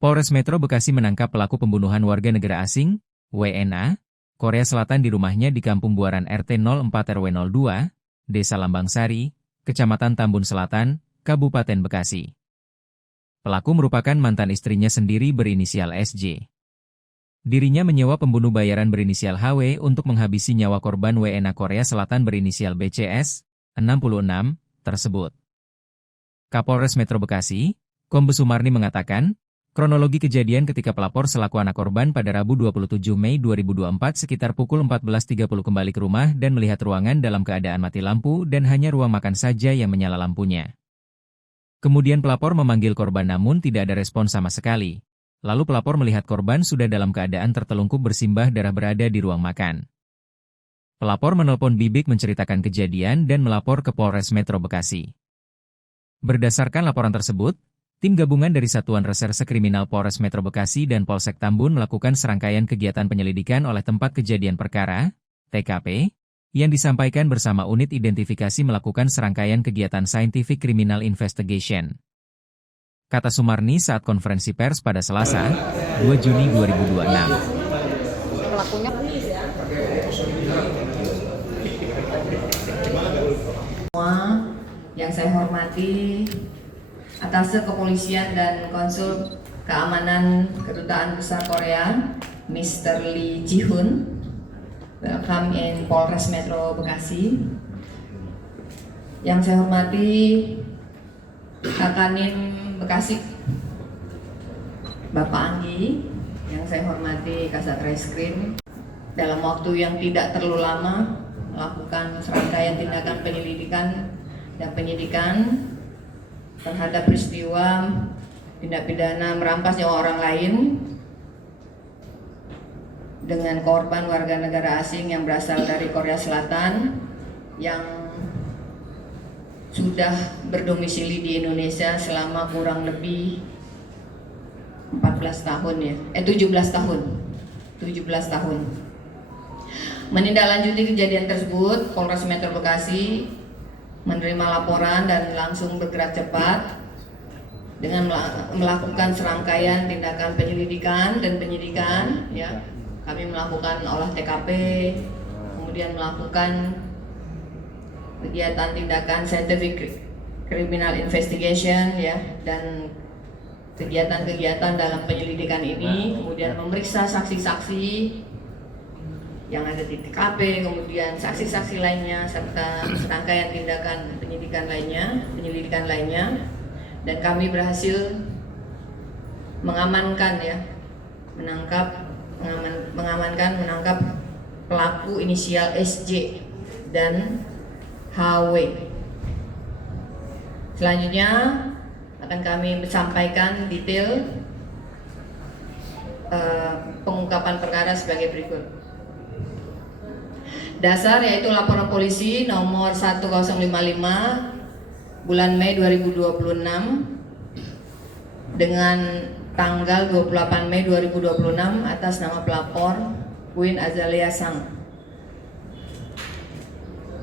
Polres Metro Bekasi menangkap pelaku pembunuhan warga negara asing, WNA, Korea Selatan di rumahnya di Kampung Buaran RT 04 RW 02, Desa Lambang Sari, Kecamatan Tambun Selatan, Kabupaten Bekasi. Pelaku merupakan mantan istrinya sendiri berinisial SJ. Dirinya menyewa pembunuh bayaran berinisial HW untuk menghabisi nyawa korban WNA Korea Selatan berinisial BCS, 66, tersebut. Kapolres Metro Bekasi, Kombes Sumarni mengatakan, kronologi kejadian ketika pelapor selaku anak korban pada Rabu 27 Mei 2024 sekitar pukul 14.30 kembali ke rumah dan melihat ruangan dalam keadaan mati lampu dan hanya ruang makan saja yang menyala lampunya. Kemudian pelapor memanggil korban namun tidak ada respon sama sekali. Lalu pelapor melihat korban sudah dalam keadaan tertelungkup bersimbah darah berada di ruang makan. Pelapor menelpon Bibik menceritakan kejadian dan melapor ke Polres Metro Bekasi. Berdasarkan laporan tersebut, tim gabungan dari Satuan Reserse Kriminal Polres Metro Bekasi dan Polsek Tambun melakukan serangkaian kegiatan penyelidikan oleh tempat kejadian perkara, TKP, yang disampaikan bersama unit identifikasi melakukan serangkaian kegiatan Scientific Criminal Investigation. Kata Sumarni saat konferensi pers pada Selasa, 2 Juni 2026. Pelakunya yang saya hormati, Atase Kepolisian dan Konsul Keamanan Kedutaan Besar Korea, Mr. Lee Ji-hun. Welcome in Polres Metro Bekasi. Yang saya hormati Kakanin Bekasi, Bapak Anggi. Yang saya hormati Kasat Reskrim. Dalam waktu yang tidak terlalu lama melakukan serangkaian tindakan penyelidikan dan penyidikan terhadap peristiwa tindak pidana merampas nyawa orang lain dengan korban warga negara asing yang berasal dari Korea Selatan yang sudah berdomisili di Indonesia selama kurang lebih 17 tahun. Menindaklanjuti kejadian tersebut, Polres Metro Bekasi menerima laporan dan langsung bergerak cepat dengan melakukan serangkaian tindakan penyelidikan dan penyidikan. Ya, kami melakukan olah TKP, kemudian melakukan kegiatan tindakan Scientific Criminal Investigation, ya, dan kegiatan-kegiatan dalam penyelidikan ini, kemudian memeriksa saksi-saksi yang ada di TKP, kemudian saksi-saksi lainnya, serta serangkaian tindakan penyelidikan lainnya, dan kami berhasil mengamankan pelaku inisial SJ dan HW. Selanjutnya akan kami sampaikan detail pengungkapan perkara sebagai berikut. Dasar yaitu laporan polisi nomor 1055 bulan Mei 2026 dengan tanggal 28 Mei 2026 atas nama pelapor Queen Azalea Sang.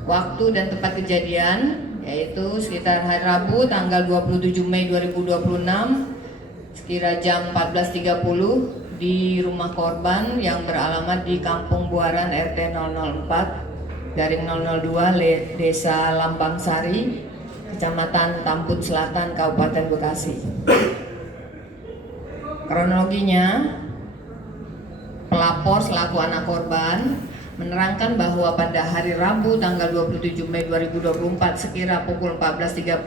Waktu dan tempat kejadian yaitu sekitar hari Rabu tanggal 27 Mei 2026 sekira jam 14.30 di rumah korban yang beralamat di Kampung Buaran RT 004/002 Desa Lambang Sari, Kecamatan Tambun Selatan, Kabupaten Bekasi. Kronologinya, pelapor selaku anak korban menerangkan bahwa pada hari Rabu tanggal 27 Mei 2024 sekira pukul 14.30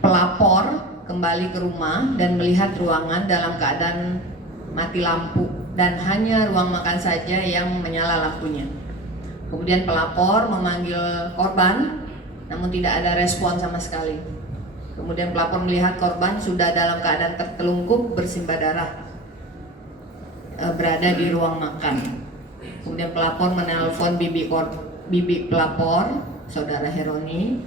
pelapor kembali ke rumah dan melihat ruangan dalam keadaan mati lampu dan hanya ruang makan saja yang menyala lampunya. Kemudian pelapor memanggil korban namun tidak ada respon sama sekali. Kemudian pelapor melihat korban sudah dalam keadaan tertelungkup bersimbah darah berada di ruang makan. Kemudian pelapor menelpon bibi pelapor, Saudara Heroni,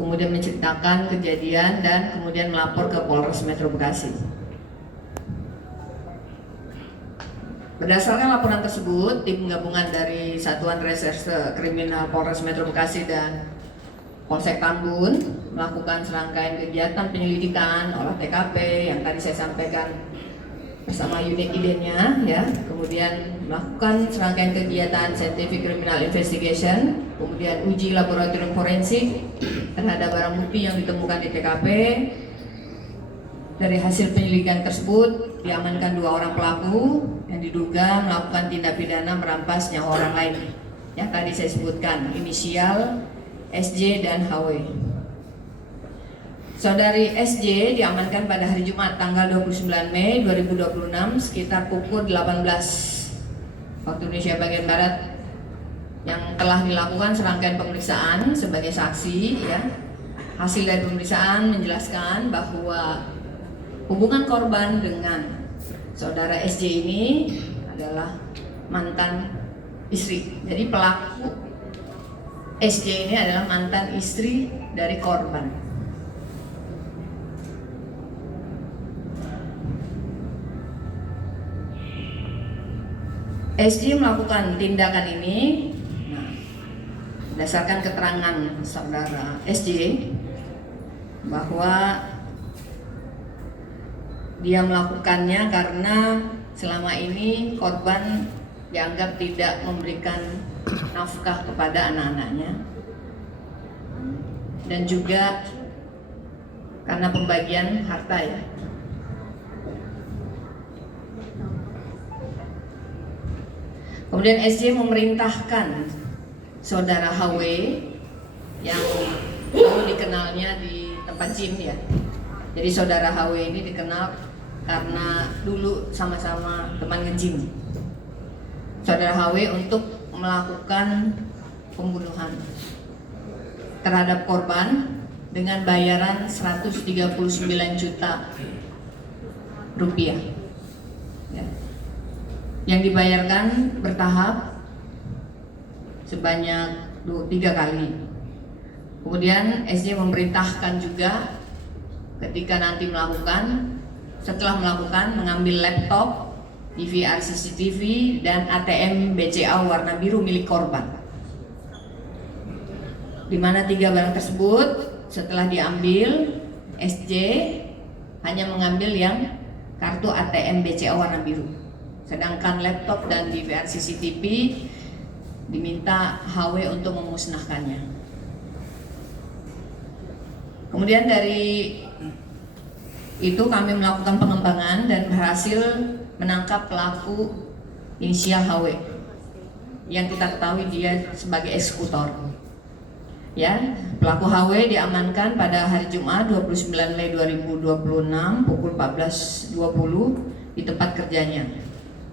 kemudian menceritakan kejadian dan kemudian melapor ke Polres Metro Bekasi. Berdasarkan laporan tersebut, tim gabungan dari Satuan Reserse Kriminal Polres Metro Bekasi dan Polsek Tambun melakukan serangkaian kegiatan penyelidikan, olah TKP yang tadi saya sampaikan bersama unit idennya, ya. Kemudian melakukan serangkaian kegiatan scientific criminal investigation, kemudian uji laboratorium forensik terhadap barang bukti yang ditemukan di TKP. Dari hasil penyelidikan tersebut diamankan 2 orang pelaku yang diduga melakukan tindak pidana merampas nyawa orang lain. Yang tadi saya sebutkan inisial SJ dan HW. Saudari SJ diamankan pada hari Jumat tanggal 29 Mei 2026 sekitar pukul 18 waktu Indonesia bagian Barat, yang telah dilakukan serangkaian pemeriksaan sebagai saksi, ya. Hasil dari pemeriksaan menjelaskan bahwa hubungan korban dengan saudara SJ ini adalah mantan istri. Jadi pelaku SJ ini adalah mantan istri dari korban. SJ melakukan tindakan ini berdasarkan keterangan saudara SJ bahwa dia melakukannya karena selama ini korban dianggap tidak memberikan nafkah kepada anak-anaknya, dan juga karena pembagian harta, ya. Kemudian SJ memerintahkan saudara HW yang dulu dikenalnya di tempat gym, ya. Jadi saudara HW ini dikenal karena dulu sama-sama teman nge-gym. Saudara HW untuk melakukan pembunuhan terhadap korban dengan bayaran 139 juta rupiah, ya. Yang dibayarkan bertahap sebanyak 3 kali. Kemudian SJ memerintahkan juga ketika nanti setelah melakukan mengambil laptop, DVR CCTV dan ATM BCA warna biru milik korban. Di mana 3 barang tersebut setelah diambil, SJ hanya mengambil yang kartu ATM BCA warna biru. Sedangkan laptop dan DVR CCTV diminta HW untuk memusnahkannya. Kemudian dari itu kami melakukan pengembangan dan berhasil menangkap pelaku inisial HW yang kita ketahui dia sebagai eksekutor. Ya, pelaku HW diamankan pada hari Jumat 29 Mei 2026 pukul 14.20 di tempat kerjanya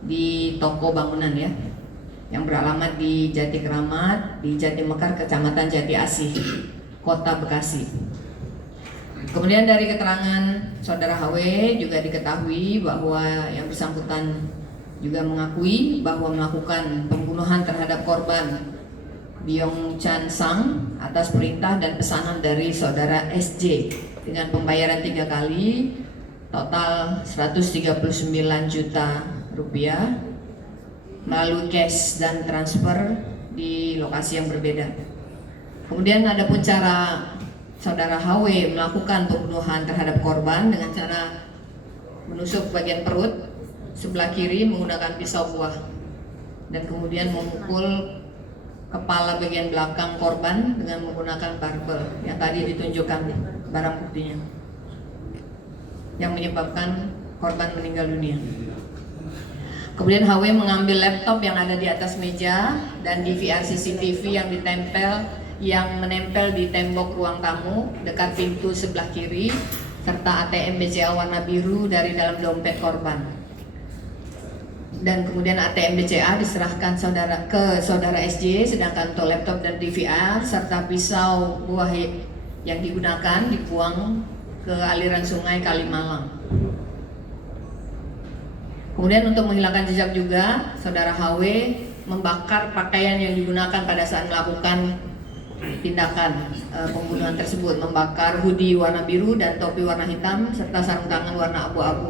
di toko bangunan, ya, yang beralamat di Jati Keramat di Jati Mekar, Kecamatan Jati Asih, Kota Bekasi. Kemudian dari keterangan saudara HW juga diketahui bahwa yang bersangkutan juga mengakui bahwa melakukan pembunuhan terhadap korban Byung Chan Sang atas perintah dan pesanan dari saudara SJ dengan pembayaran 3 kali total 139 juta rupiah melalui cash dan transfer di lokasi yang berbeda. Kemudian ada pun cara saudara HW melakukan pembunuhan terhadap korban dengan cara menusuk bagian perut sebelah kiri menggunakan pisau buah dan kemudian memukul kepala bagian belakang korban dengan menggunakan barbel yang tadi ditunjukkan barang buktinya, yang menyebabkan korban meninggal dunia. Kemudian HW mengambil laptop yang ada di atas meja dan DVR CCTV yang menempel di tembok ruang tamu dekat pintu sebelah kiri serta ATM BCA warna biru dari dalam dompet korban. Dan kemudian ATM BCA diserahkan ke saudara SJ, sedangkan untuk laptop dan DVR serta pisau buah yang digunakan dibuang ke aliran sungai Kalimalang. Kemudian untuk menghilangkan jejak juga, saudara HW membakar pakaian yang digunakan pada saat melakukan tindakan pembunuhan tersebut, membakar hoodie warna biru dan topi warna hitam serta sarung tangan warna abu-abu.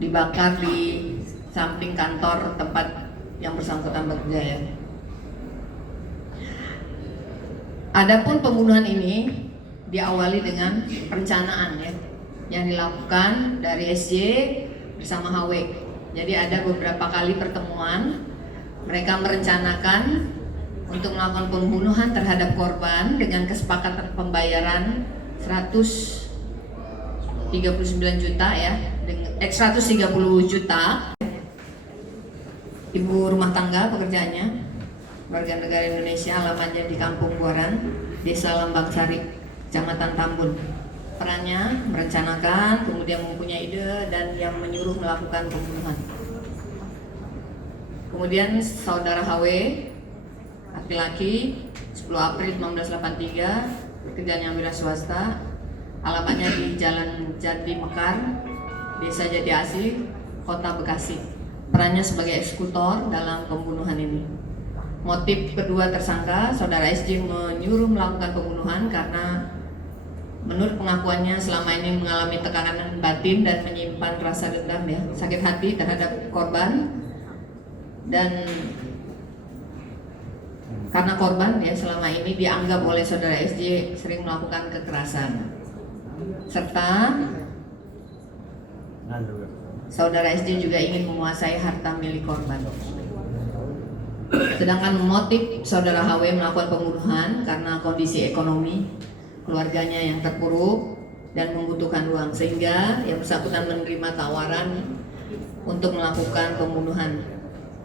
Dibakar di samping kantor tempat yang bersangkutan bekerja, ya. Adapun pembunuhan ini diawali dengan perencanaan ya, yang dilakukan dari SJ bersama HW. Jadi ada beberapa kali pertemuan, mereka merencanakan untuk melakukan pembunuhan terhadap korban dengan kesepakatan pembayaran 139 juta ya, 130 juta. Ibu rumah tangga pekerjaannya, warga negara Indonesia, alamatnya di Kampung Buaran, Desa Lambang Sari, Kecamatan Tambun. Perannya merencanakan, kemudian mempunyai ide, dan yang menyuruh melakukan pembunuhan. Kemudian saudara HW, laki-laki, 10 April 1983, pekerjaannya wira swasta, alamatnya di Jalan Jati Mekar, Desa Jati Asih, Kota Bekasi. Perannya sebagai eksekutor dalam pembunuhan ini. Motif kedua tersangka, saudara SJ menyuruh melakukan pembunuhan karena menurut pengakuannya selama ini mengalami tekanan batin dan menyimpan rasa dendam ya, sakit hati terhadap korban, dan karena korban ya selama ini dianggap oleh saudara SJ sering melakukan kekerasan, serta saudara SJ juga ingin menguasai harta milik korban. Sedangkan motif saudara HW melakukan pembunuhan karena kondisi ekonomi keluarganya yang terpuruk dan membutuhkan uang, sehingga yang bersangkutan menerima tawaran untuk melakukan pembunuhan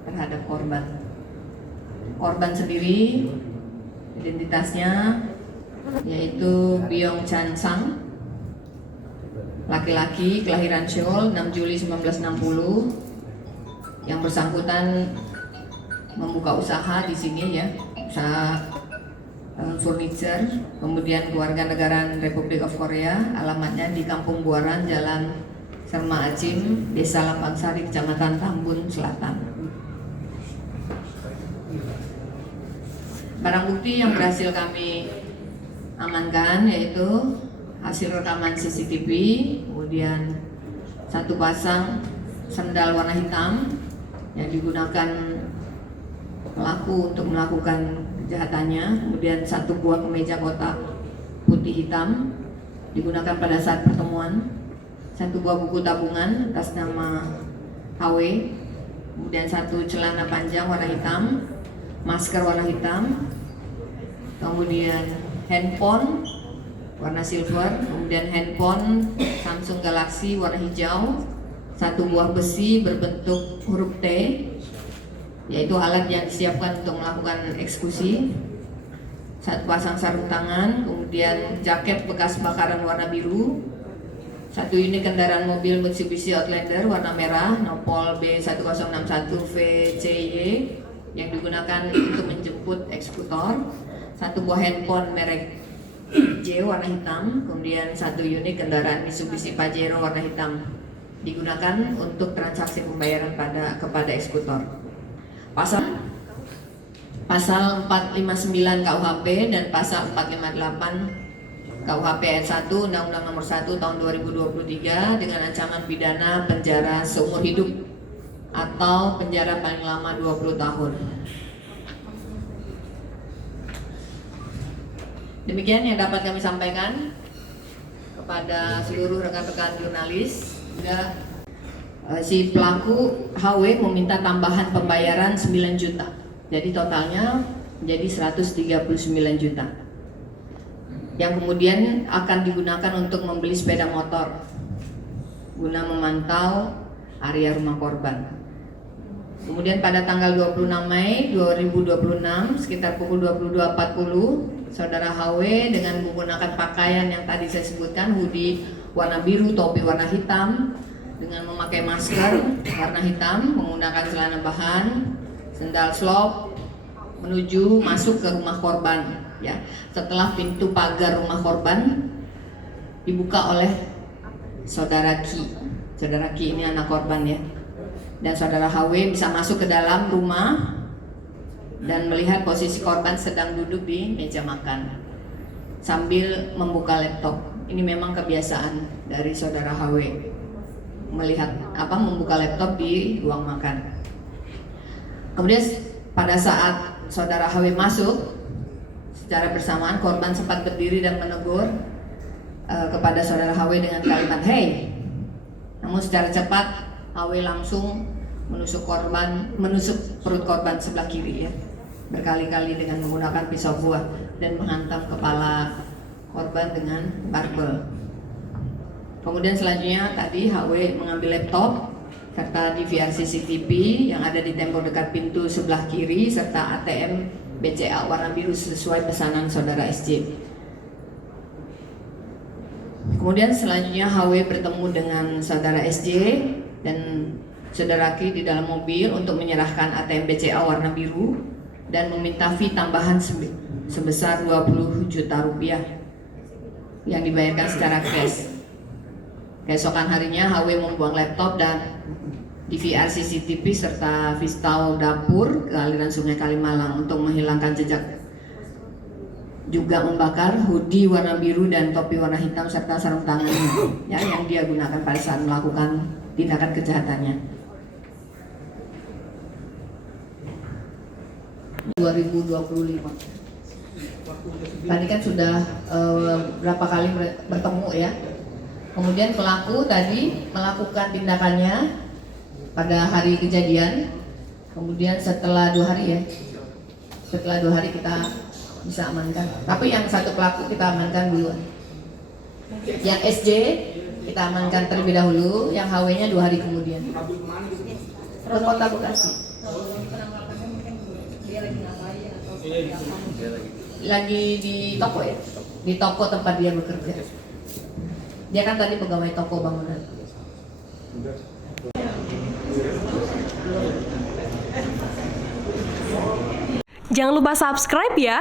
terhadap korban. Korban sendiri identitasnya yaitu Byong Chan Sang, laki-laki, kelahiran Seoul 6 Juli 1960. Yang bersangkutan membuka usaha di sini ya, usaha furniture, kemudian keluarga negaraan Republik of Korea, alamatnya di Kampung Buaran, Jalan Serma Acim, Desa Lambang Sari, Kecamatan Tambun Selatan. Barang bukti yang berhasil kami amankan yaitu hasil rekaman CCTV, kemudian satu pasang sendal warna hitam yang digunakan pelaku untuk melakukan kejahatannya, kemudian satu buah kemeja kotak putih hitam digunakan pada saat pertemuan, satu buah buku tabungan atas nama HW, kemudian satu celana panjang warna hitam, masker warna hitam, kemudian handphone warna silver, kemudian handphone Samsung Galaxy warna hijau, satu buah besi berbentuk huruf T, yaitu alat yang disiapkan untuk melakukan eksekusi, satu pasang sarung tangan, kemudian jaket bekas bakaran warna biru, satu unit kendaraan mobil Mitsubishi Outlander warna merah nopol B1061VCY yang digunakan untuk menjemput eksekutor, satu buah handphone merek J warna hitam, kemudian satu unit kendaraan Mitsubishi Pajero warna hitam digunakan untuk transaksi pembayaran kepada eksekutor. Pasal 459 KUHP dan pasal 458 KUHP ayat 1 Undang-Undang Nomor 1 Tahun 2023 dengan ancaman pidana penjara seumur hidup atau penjara paling lama 20 tahun. Demikian yang dapat kami sampaikan kepada seluruh rekan-rekan jurnalis. Si pelaku HW meminta tambahan pembayaran 9 juta. Jadi totalnya menjadi 139 juta. Yang kemudian akan digunakan untuk membeli sepeda motor guna memantau area rumah korban. Kemudian pada tanggal 26 Mei 2026 sekitar pukul 22.40, saudara HW dengan menggunakan pakaian yang tadi saya sebutkan, hoodie warna biru, topi warna hitam, dengan memakai masker warna hitam, menggunakan celana bahan, sendal slop, menuju masuk ke rumah korban. Ya, setelah pintu pagar rumah korban dibuka oleh saudara Ki. Saudara Ki ini anak korban ya. Dan saudara HW bisa masuk ke dalam rumah dan melihat posisi korban sedang duduk di meja makan sambil membuka laptop. Ini memang kebiasaan dari saudara HW, melihat membuka laptop di ruang makan. Kemudian pada saat saudara HW masuk, Secara bersamaan korban sempat berdiri dan menegur kepada saudara HW dengan kalimat "Hey". Namun secara cepat HW langsung menusuk perut korban sebelah kiri ya, berkali-kali dengan menggunakan pisau buah dan menghantam kepala korban dengan barbel. Kemudian selanjutnya tadi HW mengambil laptop serta DVR CCTV yang ada di tembok dekat pintu sebelah kiri serta ATM BCA warna biru sesuai pesanan saudara SJ. Kemudian selanjutnya HW bertemu dengan saudara SJ dan saudara Ki di dalam mobil untuk menyerahkan ATM BCA warna biru dan meminta fee tambahan sebesar 20 juta rupiah yang dibayarkan secara cash. Keesokan harinya HW membuang laptop dan DVR CCTV serta pistol dapur ke aliran Sungai Kalimalang untuk menghilangkan jejak. Juga membakar hoodie warna biru dan topi warna hitam serta sarung tangannya ya, yang dia gunakan pada saat melakukan tindakan kejahatannya. 2025. Tadi kan sudah berapa kali bertemu ya. Kemudian pelaku tadi melakukan tindakannya pada hari kejadian. Kemudian setelah 2 hari ya, setelah 2 hari kita bisa amankan. Tapi yang satu pelaku kita amankan duluan. Yang SJ kita amankan terlebih dahulu, yang HW-nya 2 hari kemudian. Ke Kota Bekasi. Lagi di toko ya, di toko tempat dia bekerja. Dia kan tadi pegawai toko bangunan. Jangan lupa subscribe ya.